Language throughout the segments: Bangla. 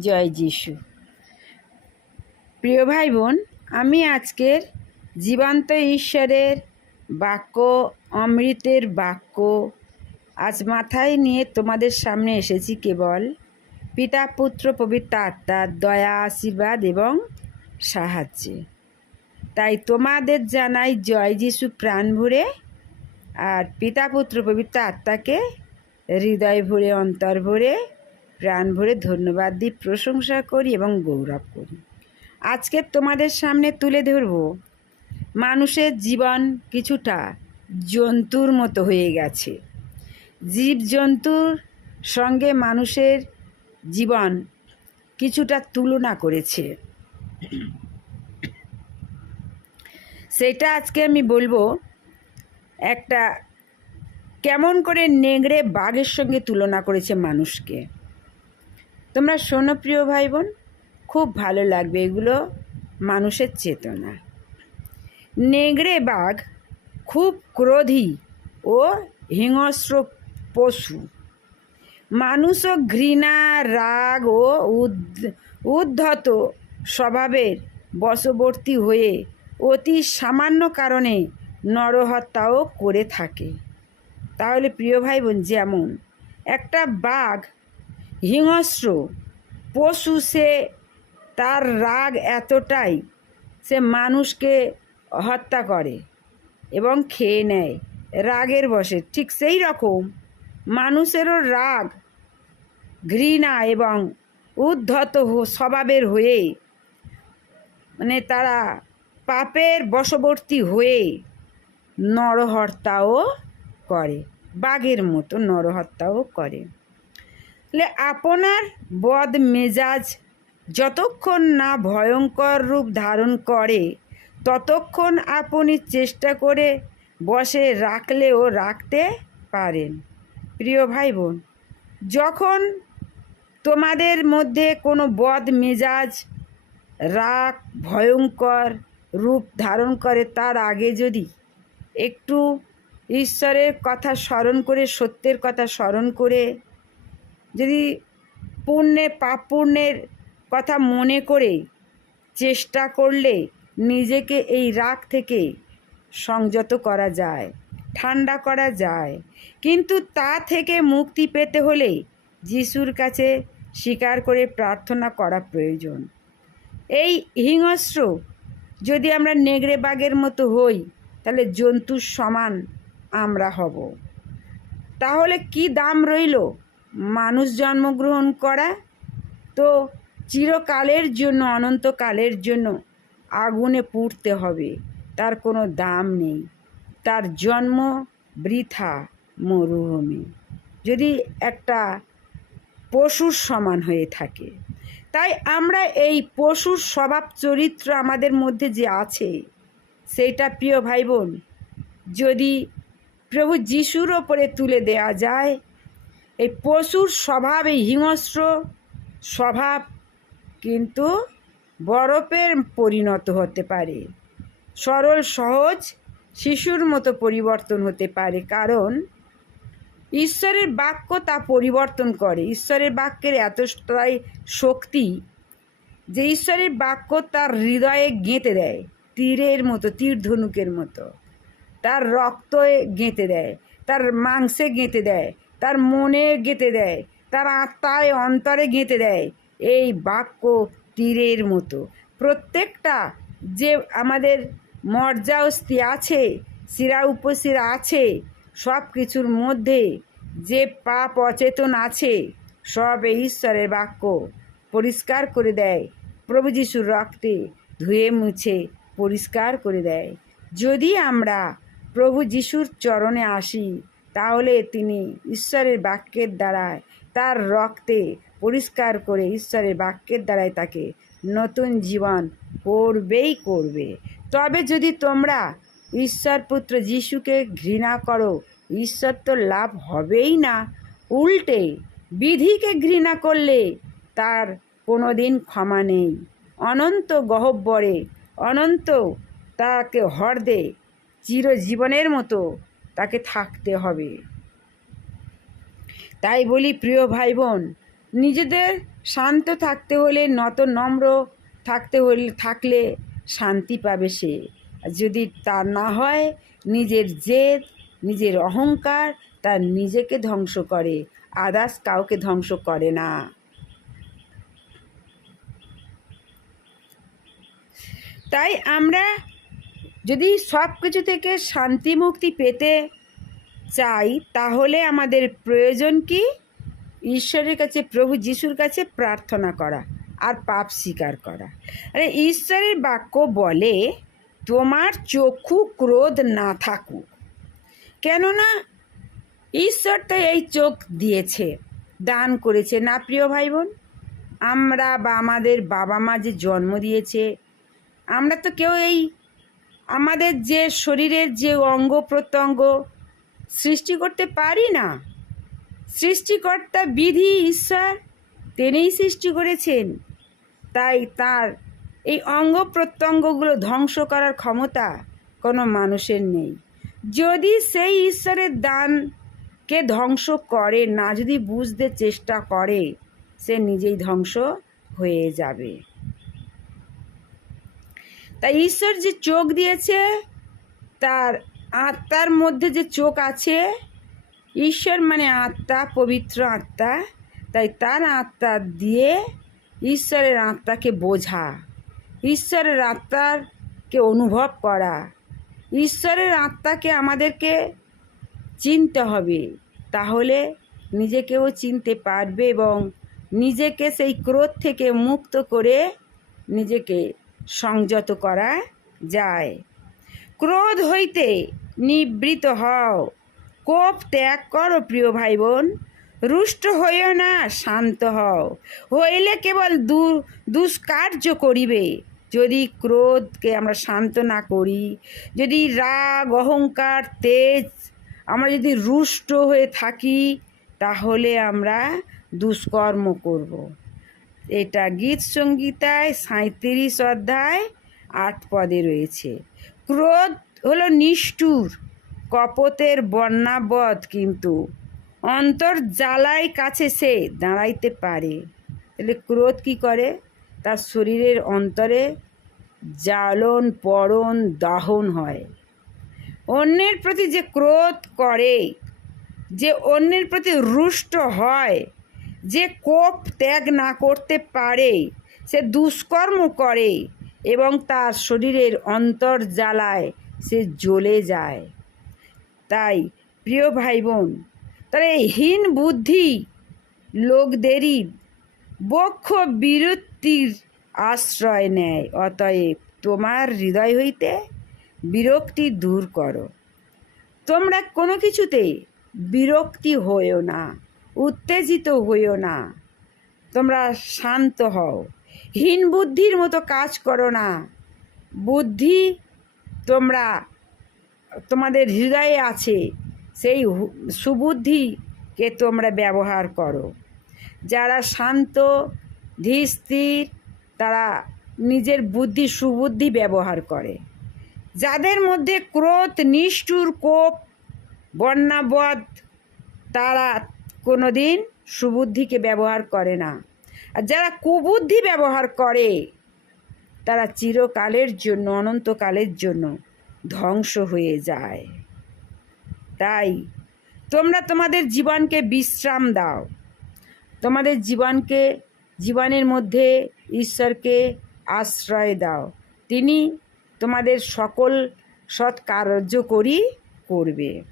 জয় যিশু। প্রিয় ভাই বোন আমি আজকের জীবন্ত ঈশ্বরের বাক্য, অমৃতের বাক্য আজ মাথায় নিয়ে তোমাদের সামনে এসেছি কেবল পিতা, পুত্র, পবিত্র আত্মার দয়া, আশীর্বাদ এবং সাহায্যে। তাই তোমাদের জানাই জয় যিশু প্রাণ ভরে আর পিতা, পুত্র, পবিত্র আত্মাকে হৃদয় ভরে, অন্তর ভরে প্রাণ ভরে ধন্যবাদ দিই প্রশংসা করি এবং গৌরব করি। আজকে তোমাদের সামনে তুলে ধরব, মানুষের জীবন কিছুটা জন্তুর মতো হয়ে গেছে। জীবজন্তুর সঙ্গে মানুষের জীবন কিছুটা তুলনা করেছে। সেটা আজকে আমি বলব, একটা কেমন করে নেংড়ে বাঘের সঙ্গে তুলনা করেছে মানুষকে। তোমরা শোনো, প্রিয় ভাই বোন খুব ভালো লাগবে এগুলো মানুষের চেতনা। নেংড়ে বাঘ খুব ক্রোধী ও হিংস্র পশু। মানুষও ঘৃণা, রাগ ও উদ- উদ্ধত স্বভাবের বশবর্তী হয়ে অতি সামান্য কারণে নরহত্যাও করে থাকে। তাহলে, প্রিয় ভাই বোন যেমন একটা বাঘ হিংস্র। পশু সে তার রাগ এতটাই, সে মানুষকে হত্যা করে এবং খেয়ে নেয় রাগের বসে ঠিক সেই রকম মানুষেরও রাগ ঘৃণা এবং উদ্ধত স্বভাবের হয়ে মানে তারা পাপের বশবর্তী হয়ে নরহত্যাও করে, বাঘের মতো নরহত্যাও করে। তাহলে আপনার বদ মেজাজ যতক্ষণ না ভয়ঙ্কর রূপ ধারণ করে, ততক্ষণ আপনি চেষ্টা করে বসে রাখলেও রাখতে পারেন। প্রিয় ভাই বোন যখন তোমাদের মধ্যে কোনো বদ মেজাজ রাগ, ভয়ঙ্কর রূপ ধারণ করে, তার আগে যদি একটু ঈশ্বরের কথা স্মরণ করে, সত্যের কথা স্মরণ করে যদি পুণ্যে পাপ পুণ্যের কথা মনে করে চেষ্টা করলে নিজেকে এই রাগ থেকে সংযত করা যায়, ঠান্ডা করা যায়। কিন্তু তা থেকে মুক্তি পেতে হলে যিশুর কাছে স্বীকার করে প্রার্থনা করা প্রয়োজন। এই হিংস্র যদি আমরা নেগড়ে বাঘের মতো হই, তাহলে জন্তুর সমান আমরা হব। তাহলে কি দাম রইল? মানুষ জন্মগ্রহণ করা তো চিরকালের জন্য, অনন্তকালের জন্য আগুনে পুড়তে হবে। তার কোনো দাম নেই। তার জন্ম বৃথা মরুভূমি। যদি একটা পশুর সমান হয়ে থাকে। তাই আমরা এই পশুর স্বভাব চরিত্র আমাদের মধ্যে যে আছে, সেইটা প্রিয় ভাই বোন, যদি প্রভু যিশুর ওপরে তুলে দেয়া যায় এই পশুর স্বভাব, এই হিংস্র স্বভাব কিন্তু বরফের পরিণত হতে পারে। সরল, সহজ শিশুর মতো পরিবর্তন হতে পারে, কারণ ঈশ্বরের বাক্য তা পরিবর্তন করে। ঈশ্বরের বাক্যের এতটাই শক্তি যে ঈশ্বরের বাক্য তার হৃদয়ে গেঁথে দেয়, তীরের মতো, তীর ধনুকের মতো। তার রক্তে গেঁথে দেয়, তার মাংসে গেঁথে দেয় তার মনে গেঁথে দেয়, তার আত্মায় অন্তরে গেঁথে দেয়। এই বাক্য তীরের মতো। প্রত্যেকটা যে আমাদের মর্যা অস্থি আছে, শিরা উপশিরা আছে সব কিছুর মধ্যে যে পাপ অচেতন আছে, সব এই ঈশ্বরের বাক্য পরিষ্কার করে দেয়। প্রভু যিশুর রক্তে ধুয়ে মুছে পরিষ্কার করে দেয়। যদি আমরা প্রভু যিশুর চরণে আসি তাহলে তিনি ঈশ্বরের বাক্যের দ্বারায় তার রক্তে পরিষ্কার করে ঈশ্বরের বাক্যের দ্বারাই তাকে নতুন জীবন করবেই করবে। তবে যদি তোমরা ঈশ্বর পুত্র যিশুকে ঘৃণা করো, ঈশ্বর তো লাভ হবেই না। উল্টে বিধিকে ঘৃণা করলে তার কোনো দিন ক্ষমা নেই। অনন্ত গহব্বরে, অনন্ত তাকে হরদে চিরজীবনের মতো তাকে থাকতে হবে। তাই বলি, প্রিয় ভাই বোন নিজেদের শান্ত থাকতে হলে, নত নম্র থাকতে হলে, থাকলে শান্তি পাবে সে। যদি তা না হয়, নিজের জেদ, নিজের অহংকার তার নিজেকে ধ্বংস করে আদার্স কাউকে ধ্বংস করে না। তাই আমরা যদি সব কিছু থেকে শান্তি মুক্তি পেতে চাই, তাহলে আমাদের প্রয়োজন কি? ঈশ্বরের কাছে, প্রভু যিশুর কাছে প্রার্থনা করা আর পাপ স্বীকার করা। আরে, ঈশ্বরের বাক্য বলে, তোমার চক্ষু ক্রোধ না থাকুক। কেননা, ঈশ্বর তো এই চোখ দিয়েছে, দান করেছে। না, প্রিয় ভাই বোন আমরা বা আমাদের বাবা মা যে জন্ম দিয়েছে, আমরা তো কেউ এই আমাদের যে শরীরের যে অঙ্গ প্রত্যঙ্গ সৃষ্টি করতে পারি না, সৃষ্টিকর্তা বিধি ঈশ্বর তিনিই সৃষ্টি করেছেন। তাই তার এই অঙ্গ প্রত্যঙ্গগুলো ধ্বংস করার ক্ষমতা কোনো মানুষের নেই। যদি সেই ঈশ্বরের দানকে ধ্বংস করে না, যদি বুঝতে চেষ্টা করে, সে নিজেই ধ্বংস হয়ে যাবে। তাই ঈশ্বর যে চোখ দিয়েছে, তার আত্মার মধ্যে যে চোখ আছে, ঈশ্বর মানে আত্মা, পবিত্র আত্মা। তাই তার আত্মা দিয়ে ঈশ্বরের আত্মাকে বোঝা, ঈশ্বরের আত্মারকে অনুভব করা। ঈশ্বরের আত্মাকে আমাদেরকে চিনতে হবে, তাহলে নিজেকেও চিনতে পারবে এবং নিজেকে সেই ক্রোধ থেকে মুক্ত করে নিজেকে সংযত করা যায়। ক্রোধ হইতে নিবৃত হও। কোপ ত্যাগ করো প্রিয় ভাই বোন রুষ্ট হইও না, শান্ত হও। হইলে কেবল দু, দুষ্কার্য করিবে। যদি ক্রোধকে আমরা শান্ত না করি, যদি রাগ, অহংকার, তেজ আমরা যদি রুষ্ট হয়ে থাকি, তাহলে আমরা দুষ্কর্ম করব। এটা গীত সঙ্গীতায় সাঁত্রিশ অধ্যায় আট পদে রয়েছে। ক্রোধ হলো নিষ্ঠুর, কপতের বন্যাবধ কিন্তু। অন্তর জ্বালাই কাছে সে দাঁড়াইতে পারে। তাহলে ক্রোধ কি করে? তার শরীরের অন্তরে জ্বালন পরন দাহন হয়। অন্যের প্রতি যে ক্রোধ করে, যে অন্যের প্রতি রুষ্ট হয় যে কোপ ত্যাগ না করতে পারে, সে দুষ্কর্ম করে এবং তার শরীরের অন্তর জ্বালায়, সে জ্বলে যায়। তাই, প্রিয় ভাই বোন তাহলে এই হীন বুদ্ধি লোকদেরই বক্ষ বিরক্তির আশ্রয় নেয়। অতএব তোমার হৃদয় হইতে বিরক্তি দূর করো। তোমরা কোনো কিছুতে বিরক্তি হইও না। উত্তেজিত হইও না। তোমরা শান্ত হও। হীন বুদ্ধির মতো কাজ করো না। বুদ্ধি তোমরা, তোমাদের হৃদয়ে আছে, সেই সুবুদ্ধিকে তোমরা ব্যবহার করো। যারা শান্ত, ধীর তারা নিজের বুদ্ধি, সুবুদ্ধি ব্যবহার করে। যাদের মধ্যে ক্রোধ, নিষ্ঠুর, কোপ বন্যাবধ তারা কোনো দিন সুবুদ্ধিকে ব্যবহার করে না। আর যারা কুবুদ্ধি ব্যবহার করে, তারা চিরকালের জন্য, অনন্তকালের জন্য ধ্বংস হয়ে যায়। তাই তোমরা তোমাদের জীবনকে বিশ্রাম দাও। তোমাদের জীবনকে, জীবনের মধ্যে ঈশ্বরকে আশ্রয় দাও। তিনি তোমাদের সকল সৎ কার্যকরী করবে।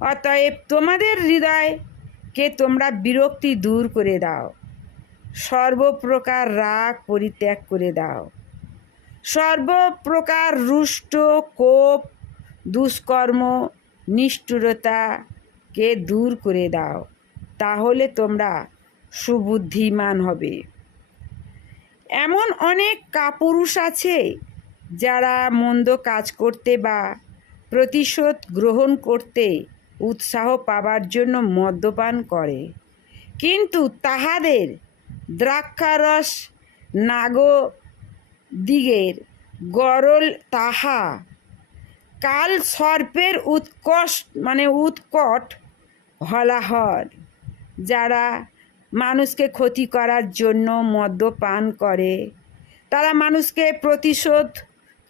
অতএব তোমাদের হৃদয়কে তোমরা বিরক্তি দূর করে দাও। সর্বপ্রকার রাগ পরিত্যাগ করে দাও। সর্বপ্রকার রুষ্ট, কোপ, দুষ্কর্ম নিষ্ঠুরতাকে দূর করে দাও, তাহলে তোমরা সুবুদ্ধিমান হবে। এমন অনেক কাপুরুষ আছে যারা মন্দ কাজ করতে বা প্রতিশোধ গ্রহণ করতে উৎসাহ পাবার জন্য মদ্যপান করে। কিন্তু তাহাদের দ্রাক্ষারস নাগ দিগের গরল তাহা কাল সর্পের উৎকট মানে উৎকট হলাহর, যারা মানুষকে ক্ষতি করার জন্য মদ্যপান করে। তারা মানুষকে প্রতিশোধ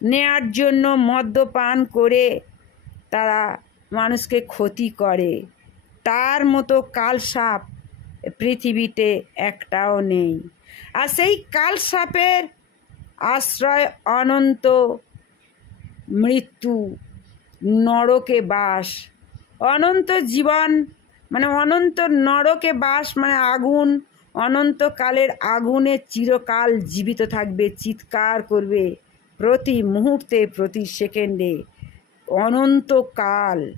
নেয়ার জন্য মদ্যপান করে। তারা মানুষকে ক্ষতি করে। তার মতো কালসাপ পৃথিবীতে একটাও নেই। আর সেই কালসাপের আশ্রয় অনন্ত মৃত্যু, নরকে বাস। অনন্ত জীবন মানে অনন্ত নরকে বাস মানে আগুন। অনন্তকালের আগুনে চিরকাল জীবিত থাকবে, চিৎকার করবে প্রতি মুহূর্তে, প্রতি সেকেন্ডে। অনন্তকাল।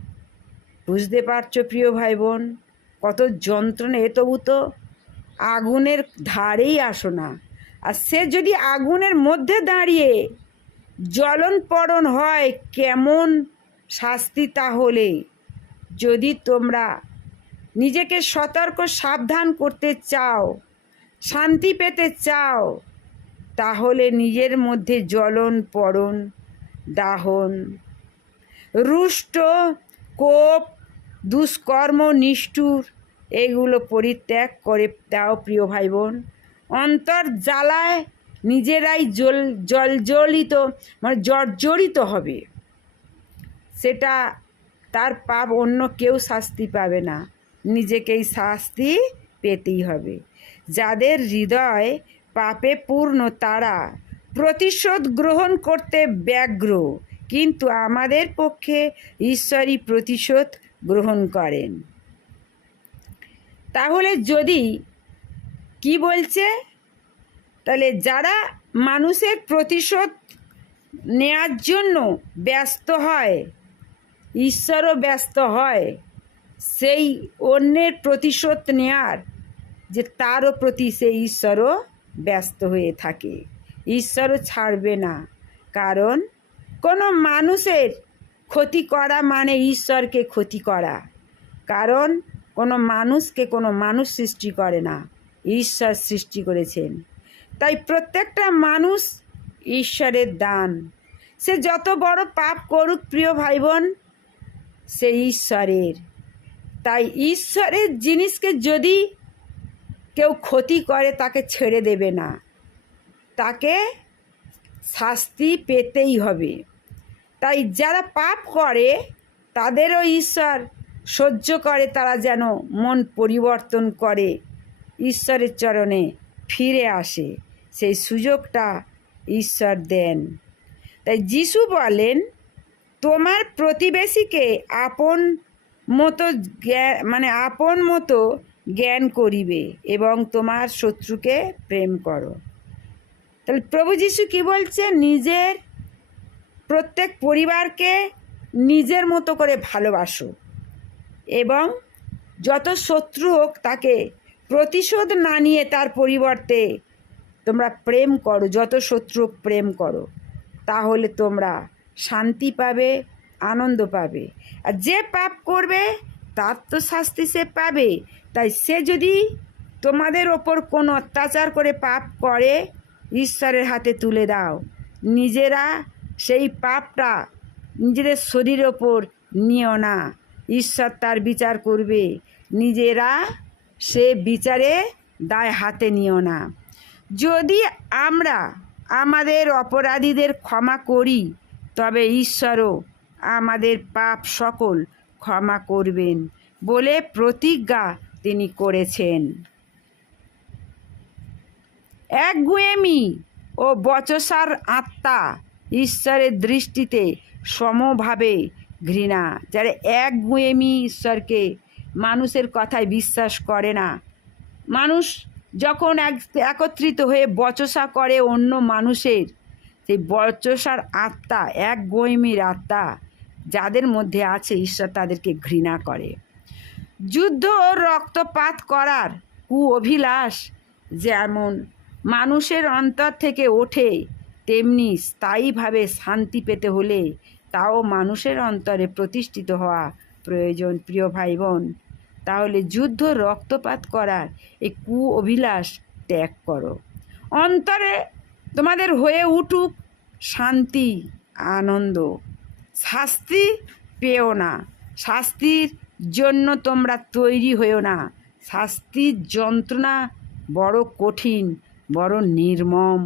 বুঝতে পারছ প্রিয় ভাই বোন কত যন্ত্রণা। তবু তো আগুনের ধারেই আসো না। আর সে যদি আগুনের মধ্যে দাঁড়িয়ে জ্বলন পড়ন হয়, কেমন শাস্তি তাহলে? যদি তোমরা নিজেকে সতর্ক, সাবধান করতে চাও, শান্তি পেতে চাও, তাহলে নিজের মধ্যে জ্বলন পড়ন দাহন রুষ্ট, কোপ, দুষ্কর্ম, নিষ্ঠুর, এগুলো পরিত্যাগ করে দাও প্রিয় ভাই বোন অন্তর জ্বালায় নিজেরাই জল জলজলিত মানে জর্জরিত হবে। সেটা তার পাপ, অন্য কেউ শাস্তি পাবে না। নিজেকেই শাস্তি পেতেই হবে। যাদের হৃদয় পাপে পূর্ণ, তারা প্রতিশোধ গ্রহণ করতে ব্যগ্র। কিন্তু আমাদের পক্ষে ঈশ্বরই প্রতিশোধ গ্রহণ করেন। তাহলে যদি কি বলছে? তাহলে যারা মানুষের প্রতিশোধ নেয়ার জন্য ব্যস্ত হয়, ঈশ্বরও ব্যস্ত হয়, সেই অন্যের প্রতিশোধ নেয়ার, যে তারও প্রতি সেই ঈশ্বরও ব্যস্ত হয়ে থাকে। ঈশ্বরও ছাড়বে না। কারণ কোনো মানুষের ক্ষতি করা মানে ঈশ্বরকে ক্ষতি করা। কারণ কোনো মানুষকে কোনো মানুষ সৃষ্টি করে না, ঈশ্বর সৃষ্টি করেছেন। তাই প্রত্যেকটা মানুষ ঈশ্বরের দান। সে যত বড় পাপ করুক, প্রিয় ভাই বোন সে ঈশ্বরের। তাই ঈশ্বরের জিনিসকে যদি কেউ ক্ষতি করে, তাকে ছেড়ে দেবে না। তাকে শাস্তি পেতেই হবে। তাই যারা পাপ করে, তাদেরও ঈশ্বর সহ্য করে, তারা যেন মন পরিবর্তন করে, ঈশ্বরের চরণে ফিরে আসে। সেই সুযোগটা ঈশ্বর দেন। তাই যিশু বলেন, তোমার প্রতিবেশীকে আপন মতো জ্ঞা- মানে আপন মতো জ্ঞান করিবে এবং তোমার শত্রুকে প্রেম করো। তাহলে প্রভু যিশু কি বলছে নিজের প্রত্যেক পরিবারকে নিজের মতো করে ভালোবাসো এবং যত শত্রু হোক তাকে প্রতিশোধ না নিয়ে তার পরিবর্তে তোমরা প্রেম করো, যত শত্রু প্রেম করো, তাহলে তোমরা শান্তি পাবে, আনন্দ পাবে। আর যে পাপ করবে, তার তো শাস্তি সে পাবে। তাই সে যদি তোমাদের ওপর কোনো অত্যাচার করে পাপ করে, ঈশ্বরের হাতে তুলে দাও। নিজেরা সেই পাপটা নিজেদের শরীর ওপর নিও না। ঈশ্বর তার বিচার করবে। নিজেরা সে বিচারে দায় হাতে নিও না। যদি আমরা আমাদের অপরাধীদের ক্ষমা করি, তবে ঈশ্বরও আমাদের পাপ সকল ক্ষমা করবেন বলে প্রতিজ্ঞা তিনি করেছেন। একগুয়েমি ও বচসার আত্মা ঈশ্বরের দৃষ্টিতে সমভাবে ঘৃণা। যারা এক গুয়েমি ঈশ্বরকে মানুষের কথায় বিশ্বাস করে না। মানুষ যখন এক, একত্রিত হয়ে বচসা করে অন্য মানুষের সেই বচসার আত্মা, এক গৈমির আত্মা যাদের মধ্যে আছে ঈশ্বর তাদেরকে ঘৃণা করে। যুদ্ধ ও রক্তপাত করার কু অভিলাষ যেমন মানুষের অন্তর থেকে ওঠে তেমনি স্থায়ীভাবে শান্তি পেতে হলে তাও মানুষের অন্তরে প্রতিষ্ঠিত হওয়া প্রয়োজন, প্রিয় ভাই বোন তাহলে যুদ্ধ রক্তপাত করার এই কু অভিলাষ ত্যাগ করো। অন্তরে তোমাদের হয়ে উঠুক শান্তি, আনন্দ। শাস্তি পেও না। শাস্তির জন্য তোমরা তৈরি হয়েও না। শাস্তির যন্ত্রণা বড় কঠিন, বড় নির্মম।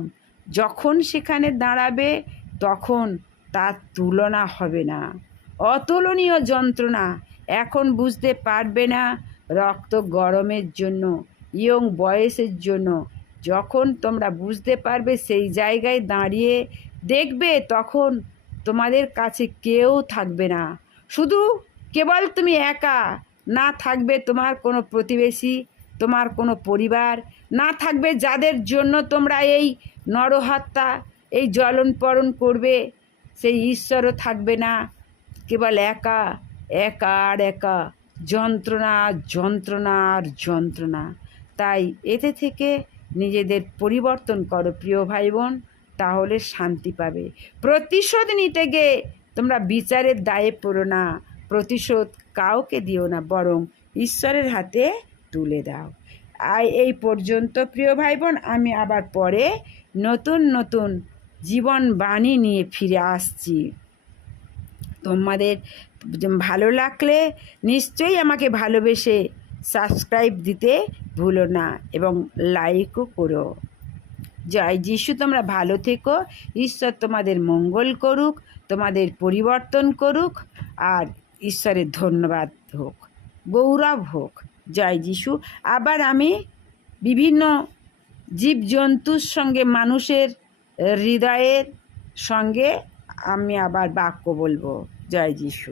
যখন সেখানে দাঁড়াবে, তখন তার তুলনা হবে না। অতুলনীয় যন্ত্রণা এখন বুঝতে পারবে না রক্ত গরমের জন্য, ইয়ং বয়সের জন্য। যখন তোমরা বুঝতে পারবে সেই জায়গায় দাঁড়িয়ে দেখবে, তখন তোমাদের কাছে কেউ থাকবে না। শুধু কেবল তুমি একা, না থাকবে তোমার কোনো প্রতিবেশী। তোমার কোনো পরিবার না থাকবে যাদের জন্য তোমরা এই নরহত্যা, এই জ্বলন পরণ করবে, সেই ঈশ্বরও থাকবে না। কেবল একা একা আর একা, যন্ত্রণা যন্ত্রণা আর যন্ত্রণা। তাই এতে থেকে নিজেদের পরিবর্তন করো প্রিয় ভাই বোন তাহলে শান্তি পাবে। প্রতিশোধ নিতে গিয়ে তোমরা বিচারের দায়ে পড়ো না, প্রতিশোধ কাউকে দিও না, বরং ঈশ্বরের হাতে তুলে দাও। আর এই পর্যন্ত, প্রিয় ভাই বোন আমি আবার পরে নতুন নতুন জীবন বাণী নিয়ে ফিরে আসছি। তোমাদের ভালো লাগলে নিশ্চয়ই আমাকে ভালোবেসে সাবস্ক্রাইব দিতে ভুলো না এবং লাইকও করো। জয় যিশু, তোমরা ভালো থেকো। ঈশ্বর তোমাদের মঙ্গল করুক, তোমাদের পরিবর্তন করুক, আর ঈশ্বরের ধন্যবাদ হোক, গৌরব হোক। জয় যিশু। আবার আমি বিভিন্ন জীবজন্তুর সঙ্গে মানুষের, হৃদয়ের সঙ্গে আমি আবার বাক্য বলব, জয় যিশু।